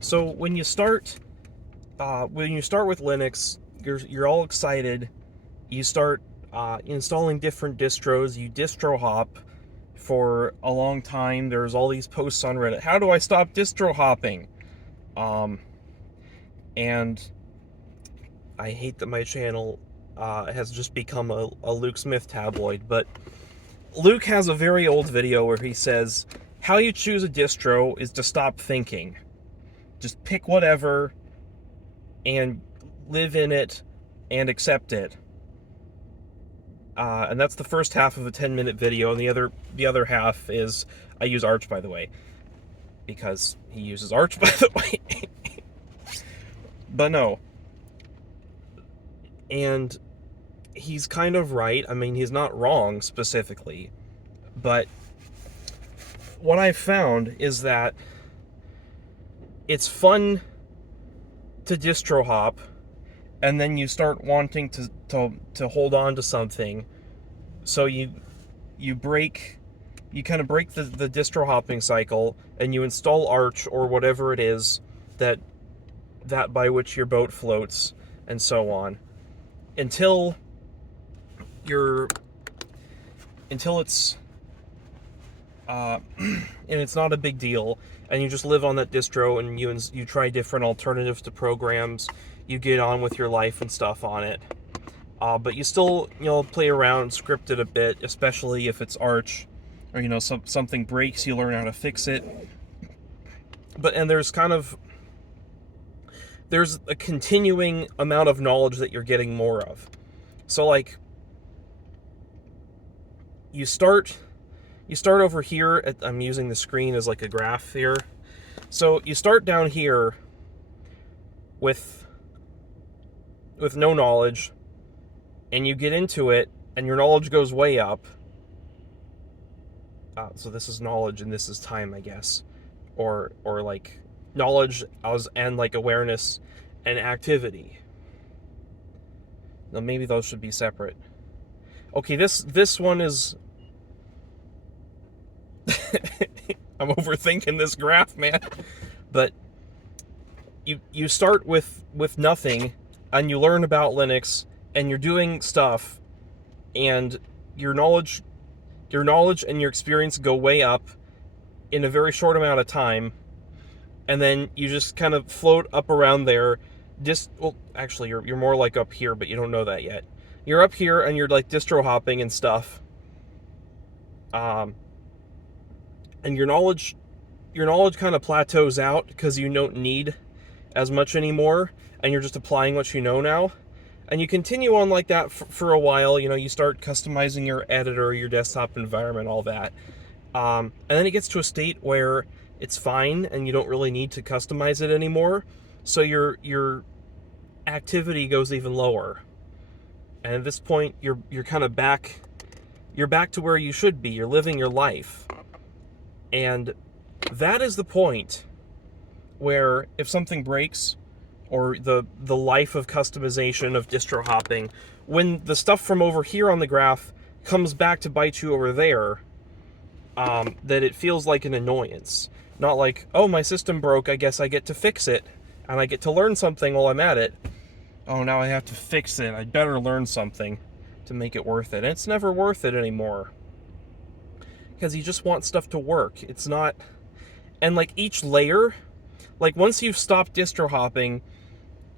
So when you start with Linux, you're all excited. You start installing different distros. You distro hop for a long time. There's all these posts on Reddit. How do I stop distro hopping? Um, and I hate that my channel has just become a Luke Smith tabloid, but Luke has a very old video where he says, how you choose a distro is to stop thinking. Just pick whatever and live in it and accept it. And that's the first half of a 10-minute video, and the other half is, I use Arch, by the way, because he uses Arch, by the way. But no. And he's kind of right. I mean, he's not wrong specifically, but what I've found is that it's fun to distro hop, and then you start wanting to hold on to something, so you kind of break the distro hopping cycle, and you install Arch or whatever it is that by which your boat floats, and so on, until it's and it's not a big deal, and you just live on that distro, and you try different alternatives to programs, you get on with your life and stuff on it, but you still play around, script it a bit, especially if it's Arch, or something breaks, you learn how to fix it. And there's a continuing amount of knowledge that you're getting more of. So like, you start over here I'm using the screen as like a graph here. So you start down here with no knowledge, and you get into it, and your knowledge goes way up. So this is knowledge, and this is time, I guess, or like knowledge and like awareness and activity. Now maybe those should be separate. Okay, this one is. I'm overthinking this graph, man. But you start with nothing, and you learn about Linux, and you're doing stuff, and your knowledge and your experience go way up in a very short amount of time, and then you just kind of float up around there. Actually, you're more like up here, but you don't know that yet. You're up here, and you're like distro hopping and stuff. And your knowledge kind of plateaus out because you don't need as much anymore, and you're just applying what you know now. And you continue on like that for a while. You start customizing your editor, your desktop environment, all that. And then it gets to a state where it's fine, and you don't really need to customize it anymore. So your activity goes even lower. And at this point, you're kind of back. You're back to where you should be. You're living your life. And that is the point where if something breaks, or the life of customization of distro hopping, when the stuff from over here on the graph comes back to bite you over there, that it feels like an annoyance. Not like, oh, my system broke, I guess I get to fix it, and I get to learn something while I'm at it. Oh, now I have to fix it, I'd better learn something to make it worth it. And it's never worth it anymore, because you just want stuff to work. It's not. And like each layer, like once you've stopped distro hopping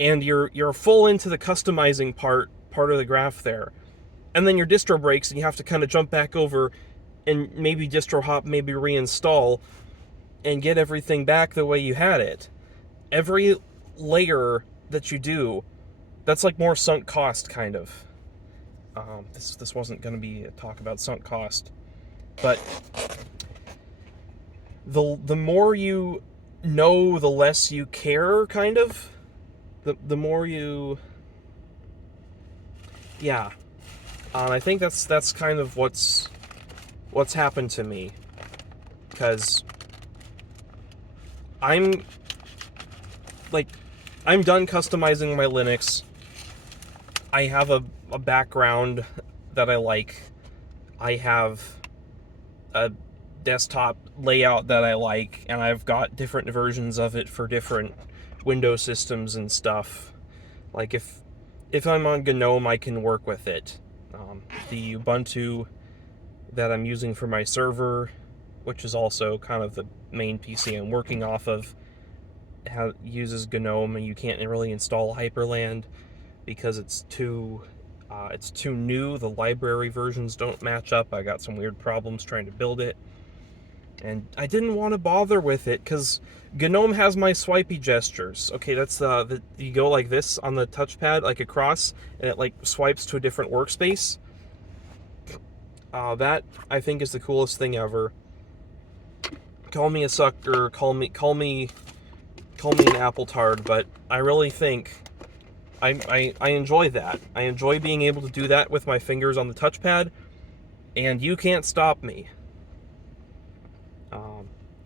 and you're full into the customizing part of the graph there, and then your distro breaks and you have to kind of jump back over and maybe distro hop, maybe reinstall, and get everything back the way you had it. Every layer that you do, that's like more sunk cost, kind of. This wasn't going to be a talk about sunk cost, but the more you know, the less you care, kind of. The more you, yeah. I think that's kind of what's happened to me, because I'm done customizing my Linux. I have a background that I like. I have a desktop layout that I like, and I've got different versions of it for different Windows systems and stuff. Like if I'm on GNOME, I can work with it. The Ubuntu that I'm using for my server, which is also kind of the main PC I'm working off of, uses GNOME, and you can't really install Hyperland because it's too new. The library versions don't match up. I got some weird problems trying to build it, and I didn't want to bother with it because GNOME has my swipey gestures. Okay, that's you go like this on the touchpad, like across, and it like swipes to a different workspace. That I think is the coolest thing ever. Call me a sucker, call me an apple tart, but I really think I enjoy that. I enjoy being able to do that with my fingers on the touchpad, and you can't stop me.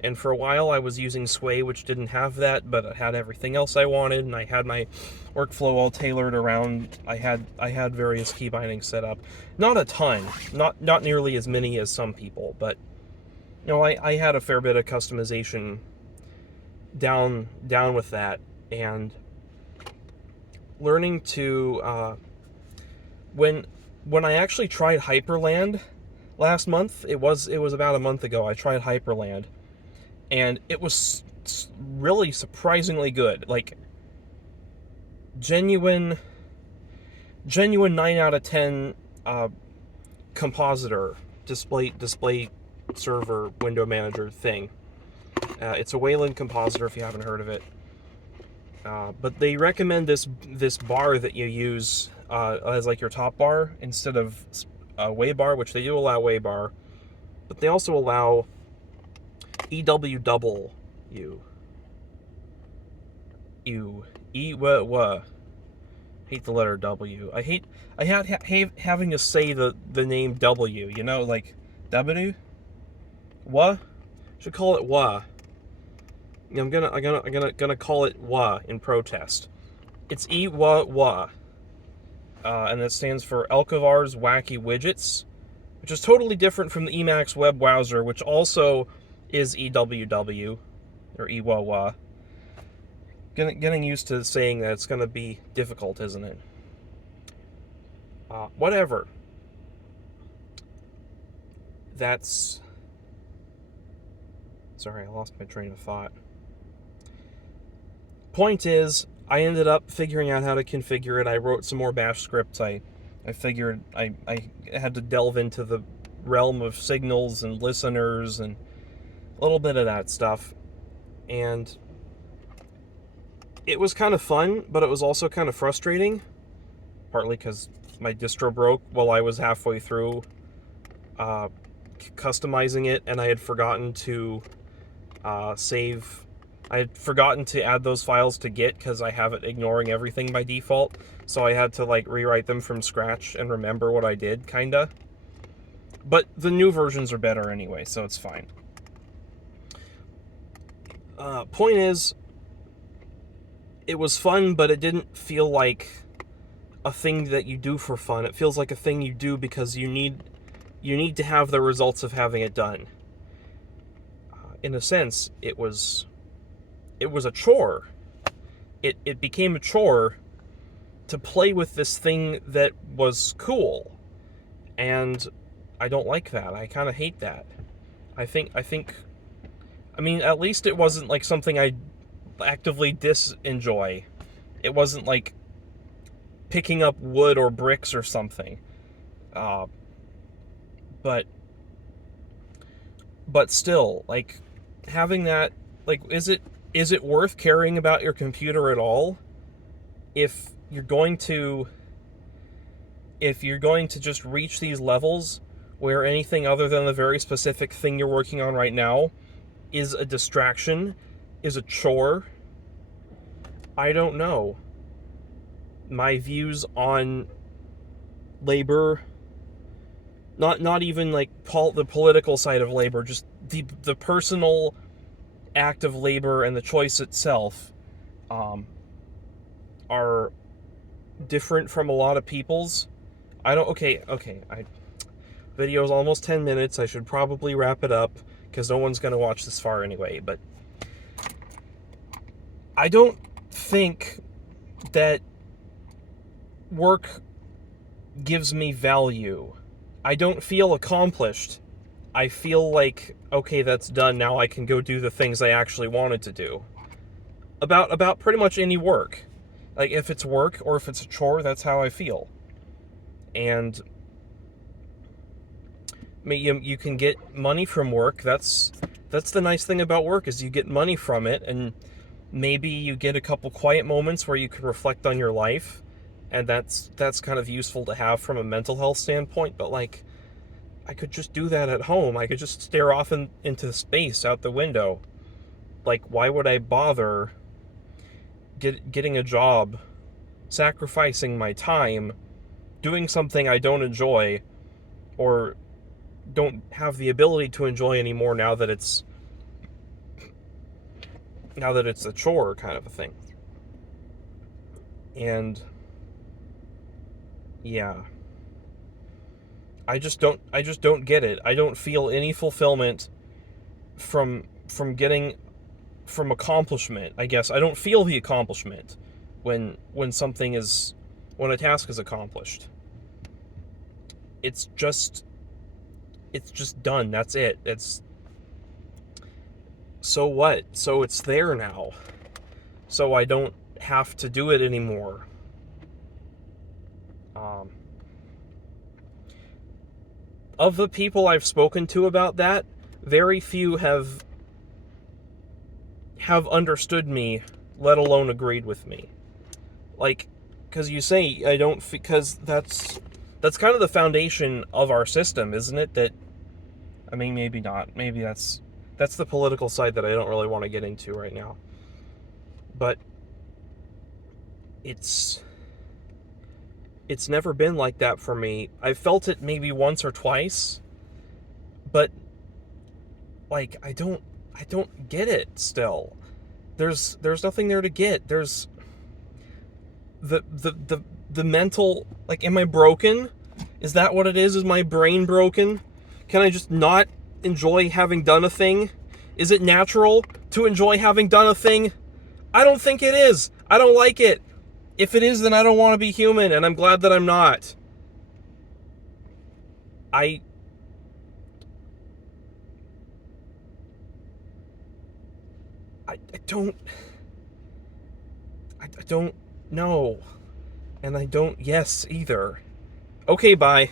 And for a while I was using Sway, which didn't have that, but it had everything else I wanted, and I had my workflow all tailored around. I had various key bindings set up. Not a ton, not nearly as many as some people, but I had a fair bit of customization down with that, and learning to when I actually tried Hyperland last month, it was about a month ago, I tried Hyperland, and it was really surprisingly good. Like genuine 9 out of 10 compositor display server window manager thing. It's a Wayland compositor if you haven't heard of it. But they recommend this bar that you use as like your top bar instead of Waybar, which they do allow Waybar, but they also allow EW double U. Hate the letter W. I hate having to say the name W. Like W. What? Should call it Wa. I'm gonna call it Wa in protest. It's EWA, and that stands for Elkovar's Wacky Widgets, which is totally different from the Emacs web browser, which also is EWW, or EWA. Getting used to saying that, it's going to be difficult, isn't it? Whatever. Sorry, I lost my train of thought. Point is, I ended up figuring out how to configure it. I wrote some more bash scripts. I figured I had to delve into the realm of signals and listeners and a little bit of that stuff. And it was kind of fun, but it was also kind of frustrating, partly because my distro broke while I was halfway through customizing it, and I had forgotten to save. I had forgotten to add those files to Git because I have it ignoring everything by default, so I had to rewrite them from scratch and remember what I did, kinda. But the new versions are better anyway, so it's fine. Point is, it was fun, but it didn't feel like a thing that you do for fun. It feels like a thing you do because you need to have the results of having it done. In a sense, it was a chore. It became a chore to play with this thing that was cool, and I don't like that. I kind of hate that. I mean, at least it wasn't like something I actively disenjoy. It wasn't like picking up wood or bricks or something. But still, having that, is it worth caring about your computer at all if you're going to just reach these levels where anything other than the very specific thing you're working on right now is a distraction, is a chore? I don't know. My views on labor, not even the political side of labor, just the personal act of labor and the choice itself, are different from a lot of people's. Video's almost 10 minutes. I should probably wrap it up. because no one's going to watch this far anyway, but I don't think that work gives me value. I don't feel accomplished. I feel like, okay, that's done. Now I can go do the things I actually wanted to do. About pretty much any work. Like, if it's work or if it's a chore, that's how I feel. And I mean, you can get money from work. That's the nice thing about work, is you get money from it, and maybe you get a couple quiet moments where you can reflect on your life, and that's kind of useful to have from a mental health standpoint. But like, I could just do that at home. I could just stare off into space out the window. Like, why would I bother getting a job, sacrificing my time, doing something I don't enjoy, or don't have the ability to enjoy anymore now that it's a chore kind of a thing. And yeah, I just don't get it. I don't feel any fulfillment from getting from accomplishment. I guess I don't feel the accomplishment when when a task is accomplished. It's just done. That's it. It's so what? So it's there now. So I don't have to do it anymore. Of the people I've spoken to about that, very few have understood me, let alone agreed with me. Like, because you say I don't, because that's kind of the foundation of our system, isn't it? That, I mean, maybe not. Maybe that's the political side that I don't really want to get into right now. But it's never been like that for me. I've felt it maybe once or twice, but like, I don't get it still. There's nothing there to get. There's the mental, like, am I broken? Is that what it is? Is my brain broken? Can I just not enjoy having done a thing? Is it natural to enjoy having done a thing? I don't think it is. I don't like it. If it is, then I don't want to be human, and I'm glad that I'm not. I don't know. And I don't yes either. Okay, bye.